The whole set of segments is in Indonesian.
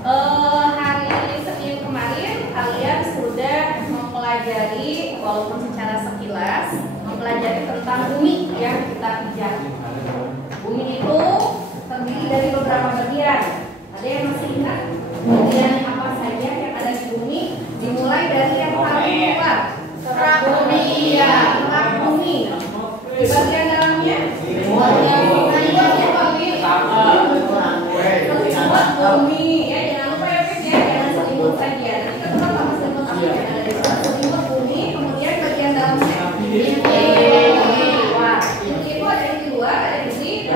Hari Senin kemarin kalian sudah mempelajari, walaupun secara sekilas, mempelajari tentang bumi yang kita pijak. Bumi itu terdiri dari beberapa bagian. Ada yang masih ingat bagian apa saja yang ada di bumi? Dimulai dari yang paling luar, kerak bumi, ya, kerak bumi. Di bagian dalamnya, bumi, ya jangan lupa ya Pip ya, jangan selimut saja. Nanti ketemu sama selimut apa yang ada di sana. Selimut bumi, kemudian bagian dalamnya luar. Itu ada di luar, ada di sini.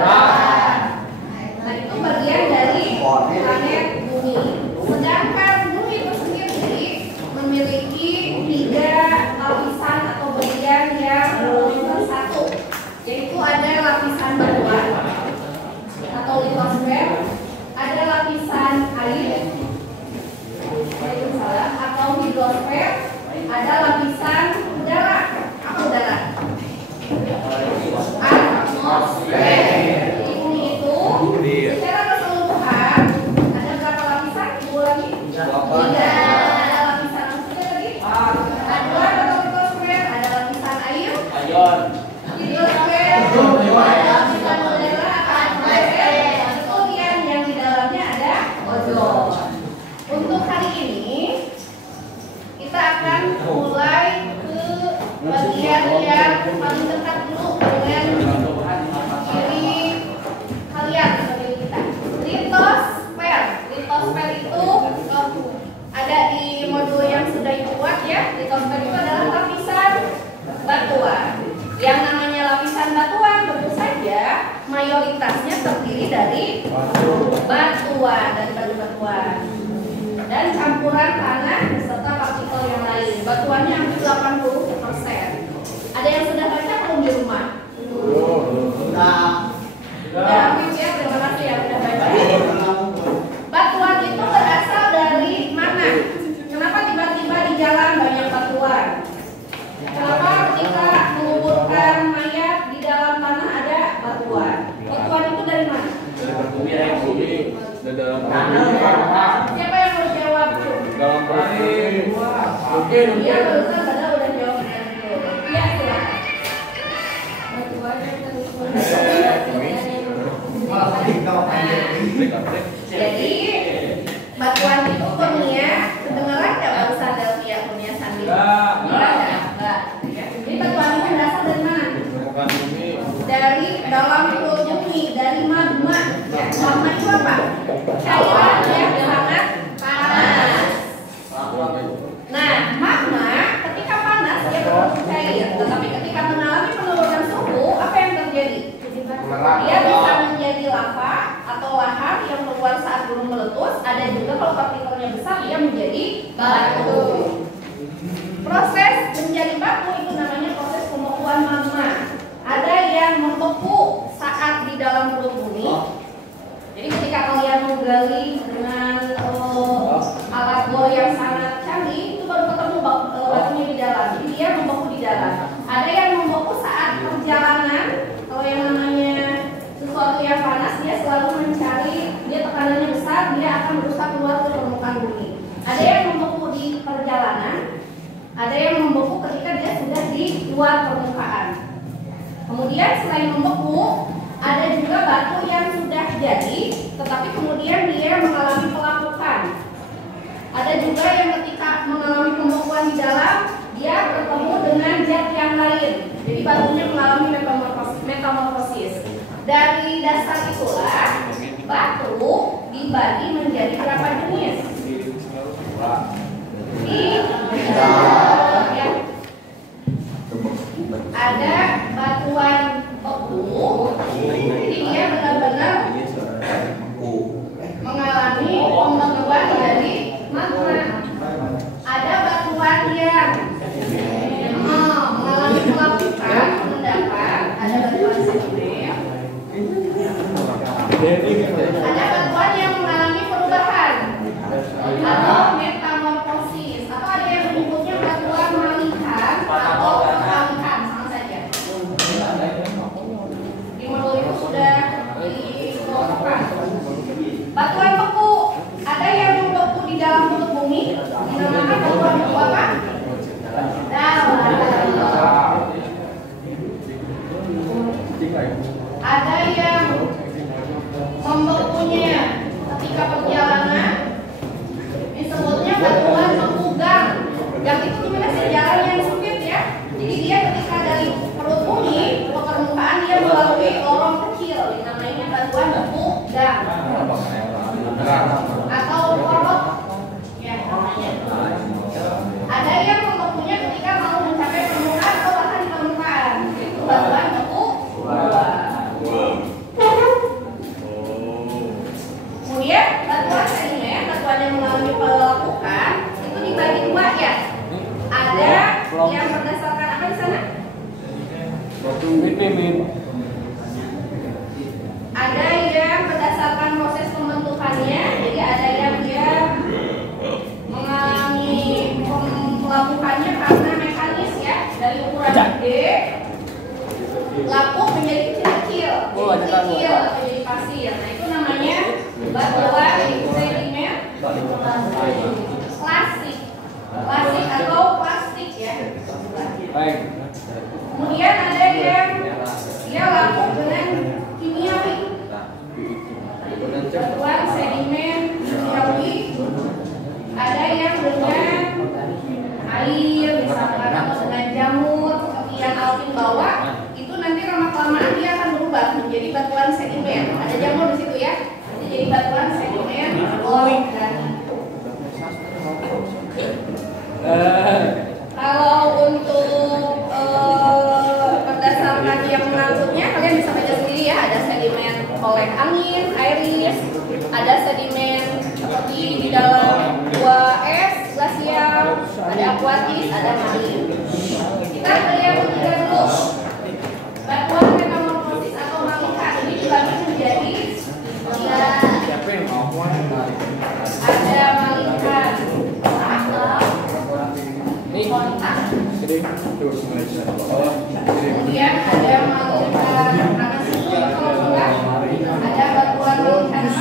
Nah itu bagian dari planet bumi. Sedangkan bumi itu sendiri memiliki 3 lapisan atau bagian yang bersatu, yaitu ada lapisan batuan atau litosfer, ada lapisan air atau hidrosfer, ada lapisan udara. Apa udara? Atmosfer. Jadi bumi itu secara keseluruhan ada berapa lapisan? Ibu lagi? 3. Ada lapisan apa tadi? Ada litosfer, ada lapisan air, hidrosfer, lapisan udara, atmosfer. Kemudian yang di dalamnya ada ozon. Untuk hari ini kita akan mulai ke bagian yang paling dekat dulu dengan diri kalian atau diri kita. Litosfer. Litosfer itu ada di modul yang sudah ibu buat ya. Litosfer itu adalah lapisan batuan. Yang namanya lapisan batuan tentu saja mayoritasnya terdiri dari batuan, dari batu-batuan dan campuran tanah beserta partikel yang lain. Batuannya hampir 80%. Ada yang sudah baca belum di rumah? Sudah habis ya, terima kasih ya sudah baca. Batuan itu berasal dari mana? Kenapa tiba-tiba di jalan banyak batuan? Kenapa ketika menguburkan mayat di dalam tanah ada batuan? Batuan itu dari mana? Dari dalam tanah. Siapa yang harus jawab? Dalam bumi. Iya, barusan padahal udah jawab. Iya, silakan. Jadi batuan itu punya kedengaran nggak barusan Delvia punya Sandi? Enggak. Jadi batuan itu berasal dari mana? Dari dalam perut bumi, dari magma. Ya, magma itu apa? Cairan yang sangat panas. Nah, magma ketika panas dia berbentuk cair, tetapi ketika mengalami penurunan suhu, apa yang terjadi? Dia bisa menjadi lava atau lahar yang keluar saat gunung meletus. Ada juga kalau partikelnya besar dia menjadi batu. Proses menjadi batu itu namanya proses pembekuan magma. Ada yang membeku saat di dalam perut bumi. Jadi ketika kalian menggali dengan alat bor yang sangat canggih, itu baru ketemu batunya di dalam. Jadi dia membeku di dalam. Ada yang membeku saat perjalanan. Kalau yang namanya sesuatu yang panas, dia selalu mencari, dia tekanannya besar, dia akan berusaha keluar ke permukaan bumi. Ada yang membeku di perjalanan, ada yang membeku ketika dia sudah di luar permukaan. Kemudian selain membeku, ada juga batu yang sudah jadi, tetapi kemudian dia mengalami pelapukan. Ada juga yang ketika mengalami pembekuan di dalam, dia bertemu dengan zat yang lain. Jadi batunya mengalami metamorfosis. Dari dasar itulah batu dibagi menjadi berapa jenis? Ada batuan beku, jadi dia benar-benar mengalami pembekuan dari magma. Ada batuan yang mengalami pelapukan, mendapat. Ada batuan sedimen. Ada batuan yang mengalami perubahan atau metamorfosis. Atau ada yang menyebutnya batuan malikan atau peralihan, sama saja. atau korot ya namanya. Ada yang membeku ketika mau mencapai permukaan atau bahkan di permukaan. Itu batuan beku dua. Kemudian batuan sedimen, batuan yang mengalami pelepukan itu dibagi dua ya. Ada yang berdasarkan apa di sana? Ada yang berdasarkan proses pembentukannya, jadi ada yang dia mengalami pelapukannya karena mekanis ya, dari ukuran gede lapuk menjadi kecil-kecil, menjadi pasir. Nah itu namanya batuan sedimen klasik atau plastik ya. Kemudian ada yang dia lapuk dengan kimiawi, batuan sedimen kimiawi. Ada yang dengan air misalkan atau dengan jamur seperti yang Alvin bawa, itu nanti lama-kelamaan dia akan berubah menjadi batuan sedimen. Ada jamur di situ ya, nanti jadi batuan sedimen organik. Kalau untuk berdasarkan yang mengaturnya kalian bisa baca sendiri ya. Ada sedimen oleh angin, airis, ada sedimen seperti di dalam gua es, glasial, ada akuatis, ada marin. Kita lihat ketiga dulu. Batuan metamorfosis atau malika ini dibagi menjadi ada malika kontak, kemudian ada malika ada batuan malika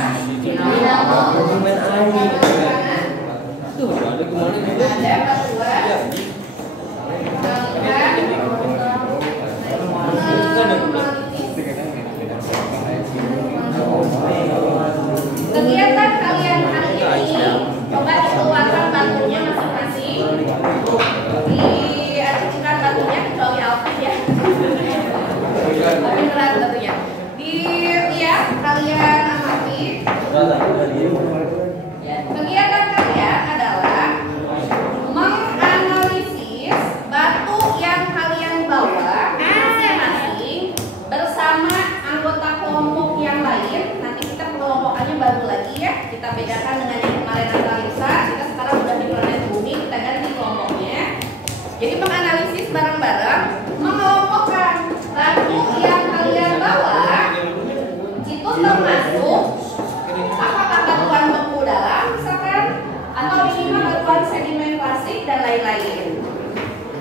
ada batuan kegiatan kalian hari ini coba dikeluarkan batunya masing-masing, diajukan batunya kecuali Alvin ya. Beneran batunya dilihat, kalian amati. Kegiatan kalian adalah menganalisis batu yang kalian bawa masing-masing bersama anggota kelompok yang lain. Nanti kita pengelompokannya baru lagi ya, kita bedakan dengan yang kemarin analisa. Kita sekarang udah di planet bumi, kita ganti kelompoknya. Jadi menganalisis bareng-bareng, mengelompokkan batu yang kalian bawa itu termasuk apakah batuan beku dalam misalkan, atau minimal batuan sedimen klasik dan lain-lain.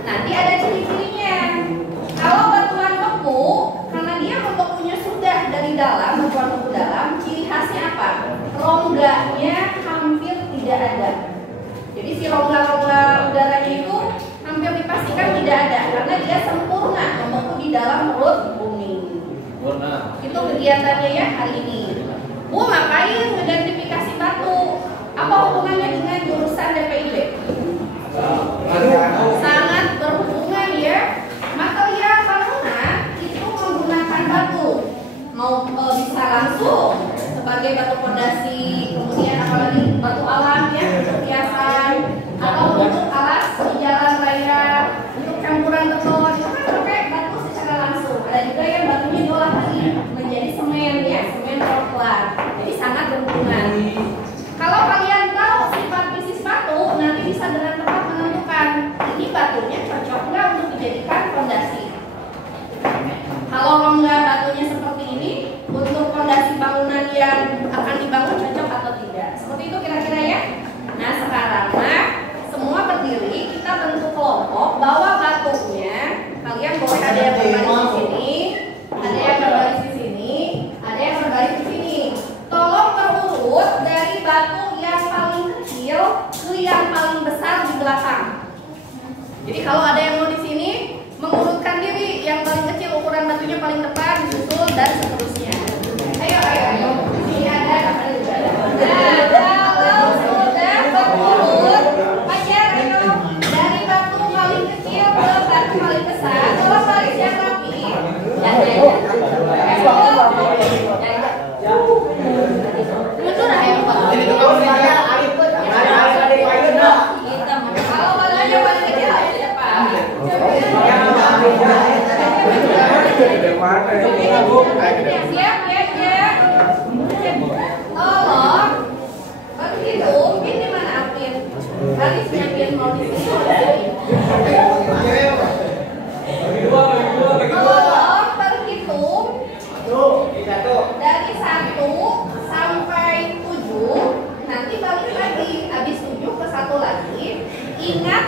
Nanti ada ciri-cirinya. Kalau batuan beku, karena dia membekunya sudah dari dalam, batuan beku dalam, ciri khasnya apa? Rongganya hampir tidak ada. Jadi si rongga-rongga udaranya itu hampir dipastikan tidak ada karena dia sempurna membeku di dalam perut bumi. Itu kegiatannya ya hari ini. Bu, ngapain mengidentifikasi batu? Apa hubungannya dengan jurusan DPIB? Sangat berhubungan ya. Material bangunan itu menggunakan batu. Mau bisa langsung sebagai batu fondasi, kemudian apalagi batu alam ya, hiasan, atau untuk alas di jalan raya, untuk campuran beton itu kan pakai batu secara langsung. Ada juga yang batunya diolah lagi menjadi semen ya, semen Portland. Jadi sangat berhubungan. Kalau kalian tahu sifat fisik batu, nanti bisa dengan tepat menentukan ini batunya cocok nggak untuk dijadikan fondasi. Kalau rongga batunya seperti ini, untuk fondasi bangunan yang akan dibangun cocok atau tidak. Seperti itu kira-kira ya. Nah sekarang semua berdiri, kita bentuk kelompok, bawa batunya. Kalian boleh ada yang berbaris di sini, ada yang berbaris di sini, ada yang berbaris di sini. Tolong berurut dari batu yang paling kecil ke yang paling besar di belakang. Jadi kalau ada yang mau di sini, mengurutkan diri, yang paling kecil ukuran batunya paling depan, disusul dan seterusnya. Ayo. Ini ada. Nah, kalau sudah berurut, pacar ayo dari batu paling kecil ke batu paling besar. Kalau baris yang rapi, mundur ayo.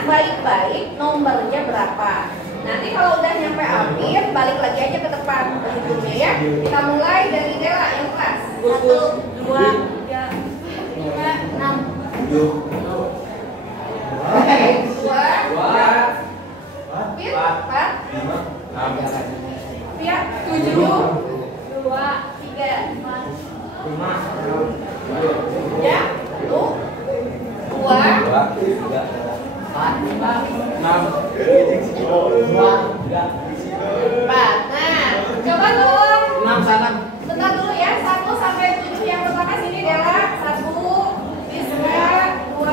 baik-baik nomornya berapa. Nanti kalau udah nyampe akhir, balik lagi aja ke depan berhitungnya ya. Kita mulai dari Dela yang kelas 1, 2, 3, 4, 6, 7, Nah, coba dong. 6 sana. Bentar dulu ya, 1 sampai 7 yang pertama sini Dela. 1, Rizka, 2, 3,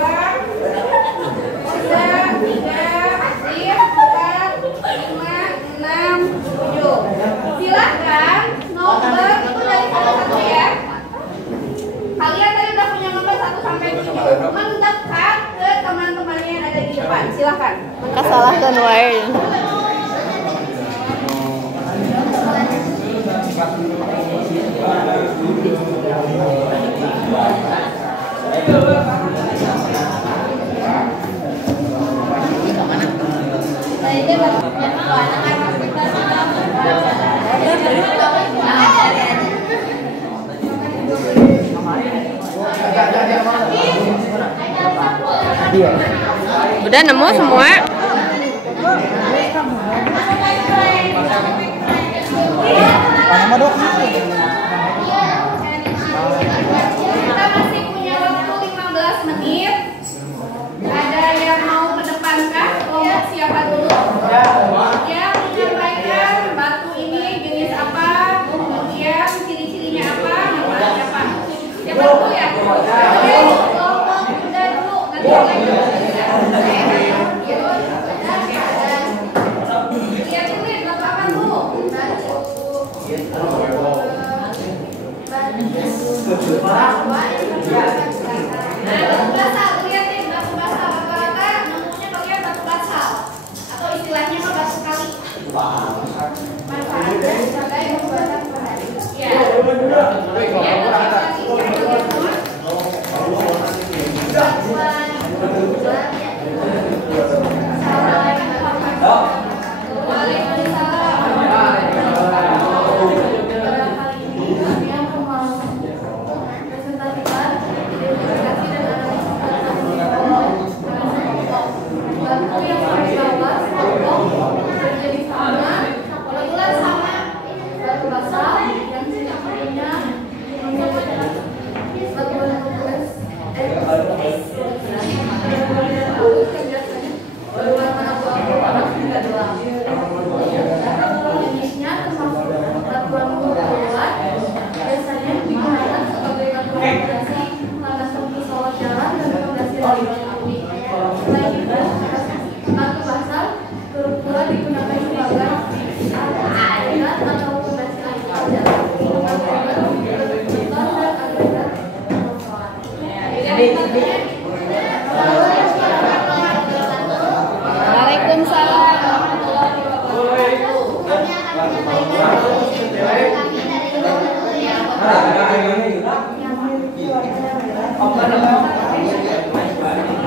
4, 5, 6, 7. Silahkan nomor itu dari 1 ya. Kalian tadi udah punya nomor 1 sampai 7. Mendekat ke teman-temannya yang ada di depan. Silahkan. Kesalahkan wae. Udah nemu semua? Kita masih punya waktu 15 menit. Ada yang mau ke depan kah? Kelompok siapa dulu? Yang menyampaikan batu ini jenis apa, kemudian ciri-cirinya apa, namanya apa? Siapa dulu ya? Oke, kelompok udah dulu. Nanti lihat dulu ya, batu apa dulu? Batu basal, lihat nih batu basal. Rata-rata nemunya pakai batu basal atau istilahnya mah batu kali. Manfaatnya sebagai pembuatan perhari. Ya.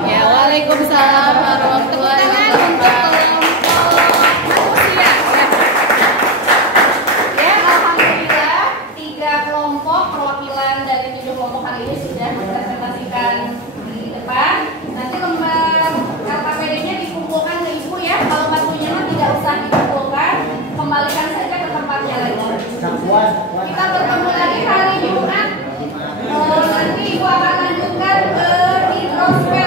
Ya, waalaikumsalam warahmatullahi wabarakatuh. Ya, alhamdulillah 3 kelompok perwakilan dari 7 kelompok kali ini sudah dipresentasikan di depan. Nanti lembar LKPD-nya dikumpulkan ke ibu ya. Kalau batunya tidak usah dikumpulkan, kembalikan saja ke tempatnya lagi. Kita bertemu lagi hari Jumat. Nanti ibu akan lanjutkan ke introspek.